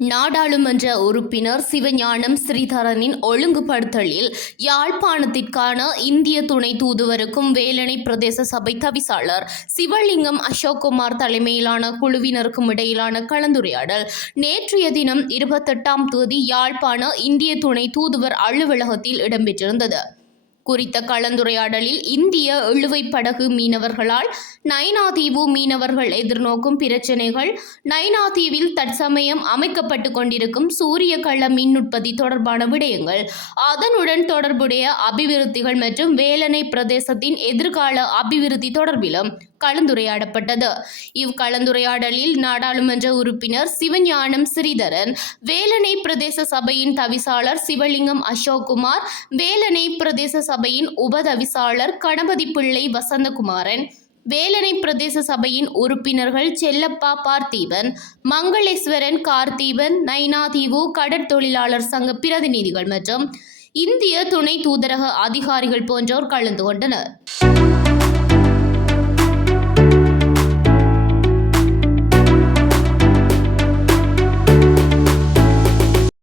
நாடாளுமன்ற உறுப்பினர் சிவஞானம் ஸ்ரீதரனின் ஒழுங்குபடுத்தலில் யாழ்ப்பாணத்திற்கான இந்திய துணை தூதுவருக்கும் வேலணை பிரதேச சபை தவிசாளர் சிவலிங்கம் அசோக்குமார் தலைமையிலான குழுவினருக்கும் இடையிலான கலந்துரையாடல். நேற்றைய தினம் இருபத்தெட்டாம் தேதி யாழ்ப்பாண இந்திய துணை தூதுவர் அலுவலகத்தில் இடம்பெற்றிருந்தது. குறித்த கலந்துரையாடலில் இந்திய இழுவைப் படகு மீனவர்களால் நைனாதீவு மீனவர்கள் எதிர்நோக்கும் பிரச்சினைகள் நைனாதீவில் தற்சமயம் அமைக்கப்பட்டு கொண்டிருக்கும் சூரிய கள்ள மின் உற்பத்தி தொடர்பான விடயங்கள் அதனுடன் தொடர்புடைய அபிவிருத்திகள் மற்றும் வேலணை பிரதேசத்தின் எதிர்கால அபிவிருத்தி தொடர்பிலும் கலந்துரையாடப்பட்டது. இவ் கலந்துரையாடலில் நாடாளுமன்ற உறுப்பினர் சிவஞானம் ஸ்ரீதரன் வேலணை பிரதேச சபையின் தவிசாளர் சிவலிங்கம் அசோக்குமார் வேலணை பிரதேச சபையின் உபதவிசாளர் கணபதி பிள்ளை வசந்தகுமாரன் வேலணை பிரதேச சபையின் உறுப்பினர்கள் செல்லப்பா பார்த்தீபன் மங்களேஸ்வரன் கார்த்தீபன் நைனாதீவு கடற்தொழிலாளர் சங்க பிரதிநிதிகள் மற்றும் இந்திய துணை தூதரக அதிகாரிகள் போன்றோர் கலந்து கொண்டனர்.